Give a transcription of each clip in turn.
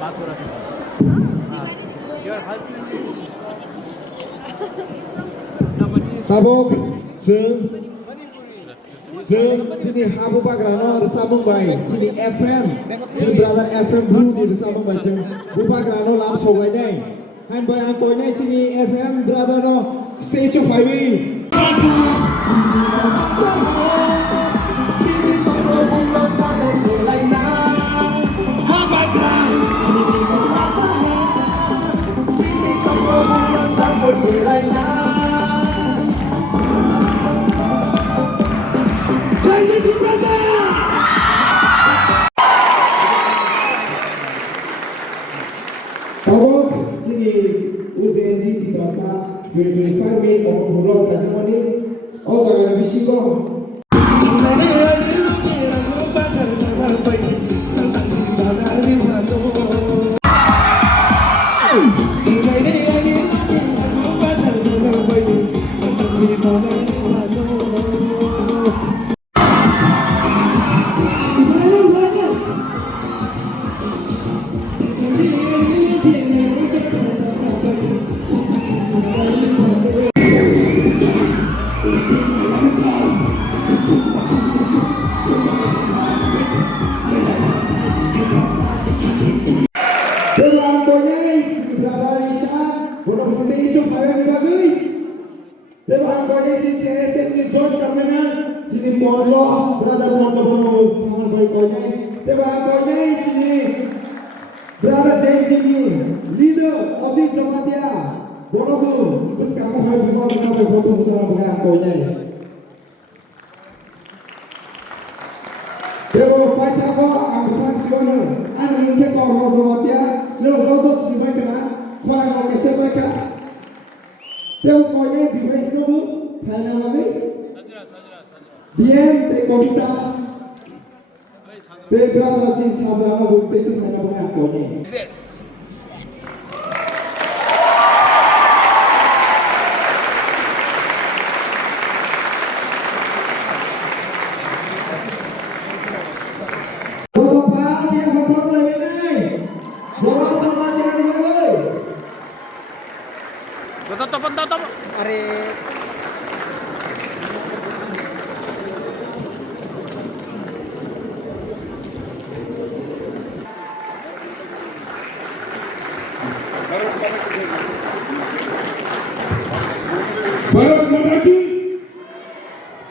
बात हो रहा था your husband Tabok Sing sini habu bagrano ada sambung baik sini FM sini brother FM Blue di sambung baik sini bu bagrano lam sogai deh han boy ang koi deh sini FM brother no stage of highway Tabok sini UJNG di bahasa 25 Mei of Buruk Hajamoni oh jangan bisiko Brother JJ leader Ajit Jamatia Bonobo bus kamu harus buka foto bersama dengan konya Dewa Paitako angkutan siono anu ke korno Jamatia lo fotos di mereka kurang kesel mereka Dewa konya di Wisnu kana lagi dia te kota te brother Ajit Sajama buste kana dengan konya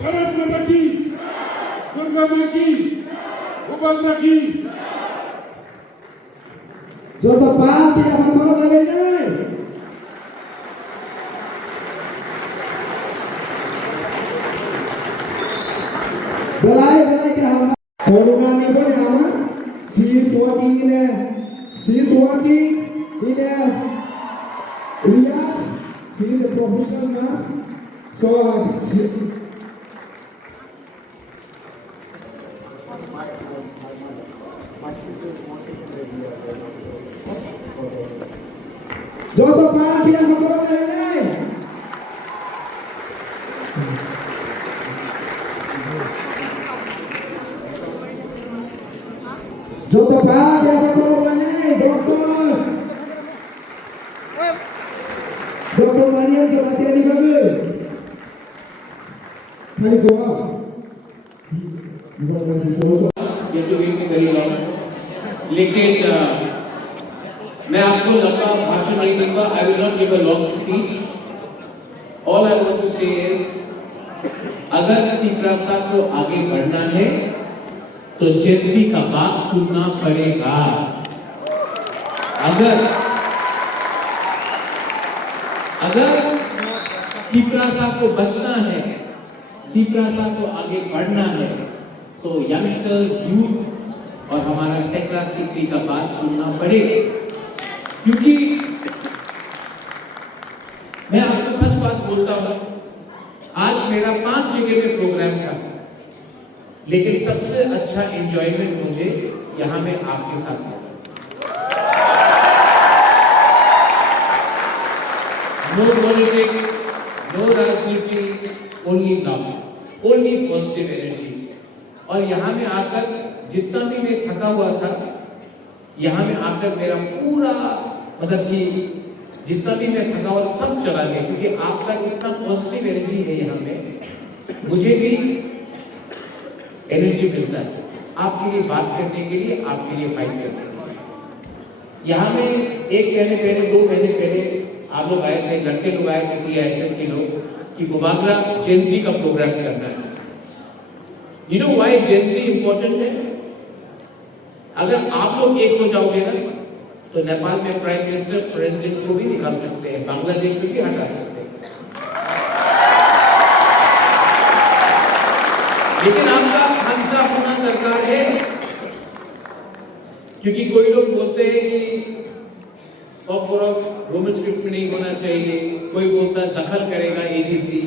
Bharat Mata ki, Durga Maa ki, Ubhagra ki. Jota Pati apa kalau begini? Belai ke hama. Corona ni pun hama. Si Swati ini, Riyadh. She is a professional nurse. So Jodoh Pak yang berkorban ini. Jodoh Pak yang berkorban ini, Doktor Mariam Somatiani bagus. Hai gua. ये तो एक करी long लेकिन मैं आपको लंबा भाषण नहीं दूंगा I will not give a long speech all I want to say is अगर तिपरासा को आगे बढ़ना है तो जेनजी का बात सुनना पड़ेगा अगर तिपरासा को बचना है तिपरासा को आगे बढ़ना है तो यंगस्टर्स यूथ और हमारा सेक्रा सीखने का बात सुनना पड़ेगा क्योंकि मैं आपको सच बात बोलता हूं आज मेरा 5 जगह पे प्रोग्राम था लेकिन सबसे अच्छा एंजॉयमेंट मुझे यहां में आपके साथ मिला नो पॉलिटिक्स नो राजनीति only love only positive energy और यहाँ में आकर जितना भी मैं थका हुआ था यहाँ में आकर मेरा पूरा मतलब कि जितना भी मैं थकावट सब चला गया, क्योंकि आपका इतना पॉजिटिव एनर्जी है यहाँ में, मुझे भी एनर्जी मिलता है आपके लिए बात करने के लिए, आपके लिए फाइट करने के लिए। यहाँ में 1 महीने पहले 2 महीने पहले आप लोग आए थे, लड़के लोग आए थे कि ऐसे के लोग कि मुबागरा जेंजी का प्रोग्राम करना है। You know why Gen Z important है? अगर आप लोग एक हो जाओगे ना तो नेपाल में प्राइम मिनिस्टर प्रेसिडेंट को भी निकाल सकते हैं, बांग्लादेश को भी हटा सकते हैं। लेकिन आपका हंसा होना दरकार है, क्योंकि कोई लोग बोलते हैं कि रोमन स्क्रिप्ट में नहीं होना चाहिए, कोई बोलता है दखल करेगा एडीसी।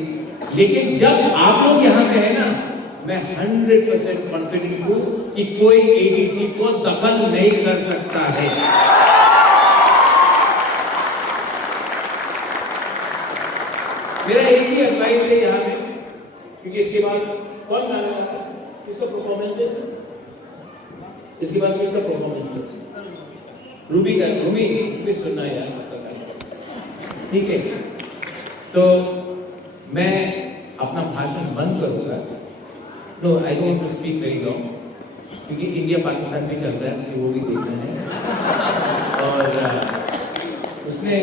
लेकिन जब आप लोग यहाँ पे है ना, मैं 100% कॉन्फिडेंट हूँ कि कोई एडीसी को दखल नहीं कर सकता है। मेरा एक ही एडवाइस है यहाँ में, क्योंकि इसके बाद कौन गाने वाला है? किसका परफॉर्मेंस है? इसके बाद किसका परफॉर्मेंस है? रूबी का। रूबी भी सुनना यार, ठीक है? तो मैं अपना भाषण बंद करूंगा। No, I don't to speak very long, क्योंकि इंडिया पाकिस्तान में चल रहा है, वो भी देखना है। और उसने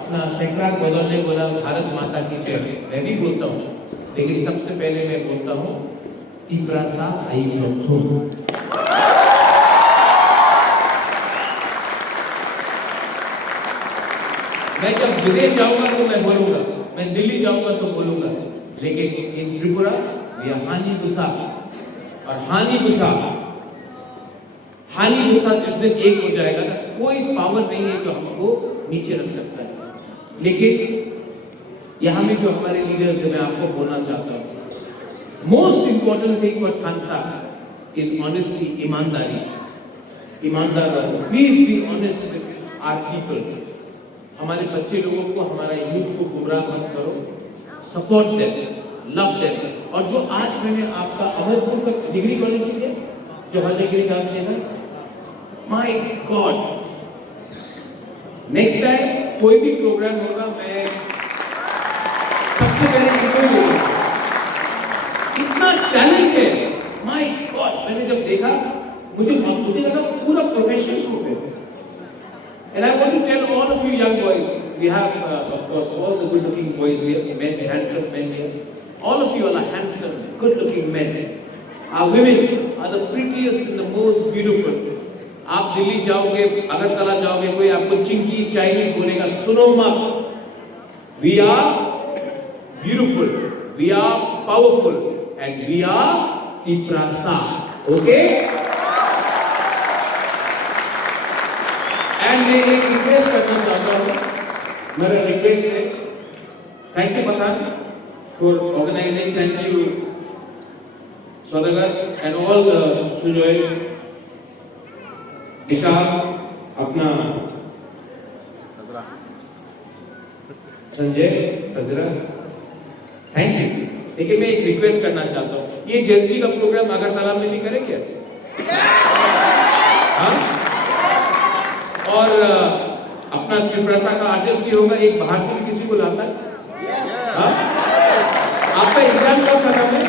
अपना सैकड़ा बदलने बोला भारत माता की जय, मैं भी बोलता हूँ, लेकिन सबसे पहले मैं बोलता हूँ इप्रासा आई लोथो। मैं जब विदेश जाऊंगा तो मैं बोलूंगा, मैं दिल्ली जाऊंगा तो बोलूंगा, लेकिन इन त्रिपुरा या हानि गुस्सा और हानि गुस्सा जिस दिन एक हो जाएगा ना, कोई पावर नहीं है जो हमको नीचे रख सकता है। लेकिन यहाँ में जो हमारे लीडर्स हैं, मैं आपको बोलना चाहता हूँ, मोस्ट इंपॉर्टेंट थिंग फॉर थानसा इज ऑनेस्टी, ईमानदारी। ईमानदार रहो, please be honest with our people. हमारे बच्चे लोगों को, हमारा यूथ को गुमराह मत करो, सपोर्ट देम, लव देम। और जो आज मैंने आपका अमरपुर का डिग्री कॉलेज है, जवाहर डांस देखा, माय गॉड, नेक्स्ट टाइम कोई भी प्रोग्राम होगा, मैं सबसे पहले इतना टैलेंट है, माय गॉड। मैंने जब देखा मुझे लगा पूरा प्रोफेशन हो गया। And I want to tell all of you young boys, we have of course all the good looking boys here, men, handsome men here. All of you are handsome, good looking men. Our women are the prettiest and the most beautiful. आप दिल्ली जाओगे, अगरतला जाओगे, कोई आपको Chinki Chinese बोलेगा, सुनो मत। We are beautiful, we are powerful, and we are Iprasa. Okay? And मैं एक रिक्वेस्ट करना चाहता हूँ, मेरा रिक्वेस्ट है, thank you Pathan for organising, thank you Saudagar and all Sujoy, Vishal, अपना संजय सजरा, थैंक यू। लेकिन मैं एक रिक्वेस्ट करना चाहता हूँ, ये जेंजी का प्रोग्राम अगरतला में भी करेंगे? हाँ? और अपना त्रिपुरा का आर्टिस्ट भी होगा, एक बाहर से किसी को लाता है। आपका एग्जाम कब खत्म है?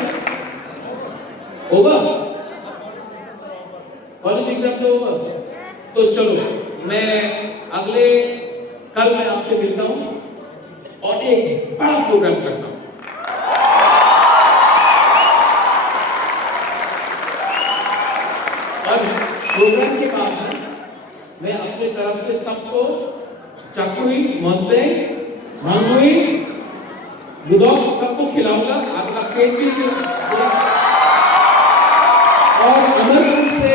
होगा? कॉलेज एग्जाम तो होगा। तो चलो, मैं अगले कल मैं आपसे मिलता हूँ और एक बड़ा प्रोग्राम करता हूँ। और प्रोग्राम के बाद मैं अपने तरफ से सबको चकुई, मस्तेंग, मांगुई, गुदौक सबको खिलाऊंगा। आपका पेट भी और अमरपुर से,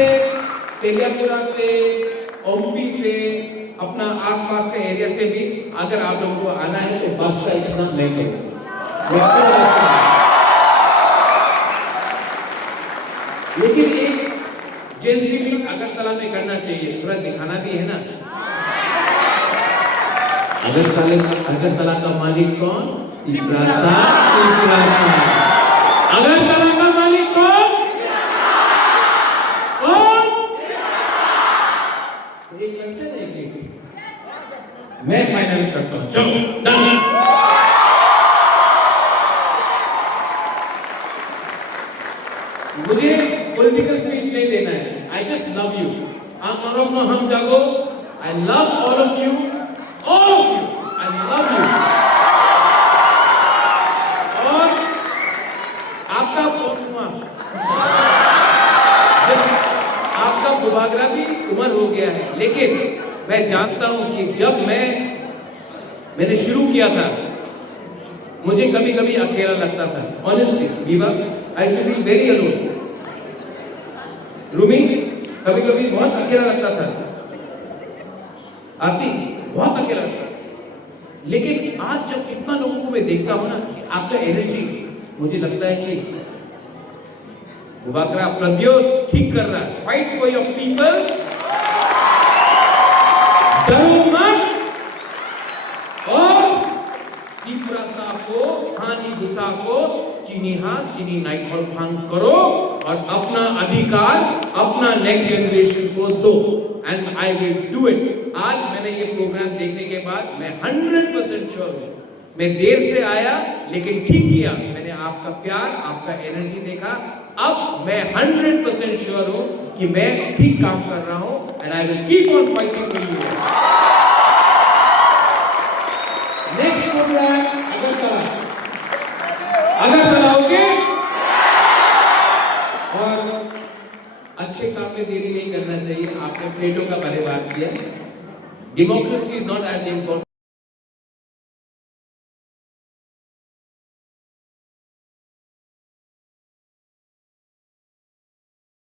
तेलियापुरा से, ओमपी से, अपना आसपास के एरिया से भी अगर आप लोगों को आना है तो बस का इंतजाम नहीं करूँगा। लेकिन एक जेंसी भी अगरतला में करना चाहिए, थोड़ा दिखाना भी है ना। अगरतला का मालिक कौन? इप्रासा। अगरतला का मालिक कौन? कैंडिडेट, मैं फाइनेंस करता हूं। चलो डन। मुझे पॉलिटिकल स्पीच नहीं देना है। I just love you. हम जागो। I love all of you, all of you. I love you. और आपका आपका बुबागरा भी उम्र हो गया है, लेकिन मैं जानता हूं कि जब मैंने शुरू किया था, मुझे कभी कभी अकेला लगता था। Honestly Viva, I feel very alone. Rumi, कभी कभी बहुत अकेला लगता था। आती, बहुत अकेला लगता था। लेकिन आज जब इतना लोगों को मैं देखता हूं ना, आपका एनर्जी, मुझे लगता है कि बुबागरा प्रद्योत ठीक कर रहा है। फाइट फॉर योर पीपल, डरो मत, और त्रिपुरा सा को हानि गुस्सा को चीनी हाथ चीनी नाइट हॉल भांग करो और अपना अधिकार अपना नेक्स्ट जनरेशन को दो। And I will do it. आज मैंने ये प्रोग्राम देखने के बाद मैं 100% श्योर हूं। मैं देर से आया लेकिन ठीक किया। मैंने आपका प्यार, आपका एनर्जी देखा। अब मैं 100% श्योर हूं कि मैं ठीक काम कर रहा हूं। And I will keep on fighting for you. Next programme Agartala होगे, और अच्छे काम में देरी नहीं करना चाहिए। आपने प्लेटों का बारे बात किया। Democracy is not as important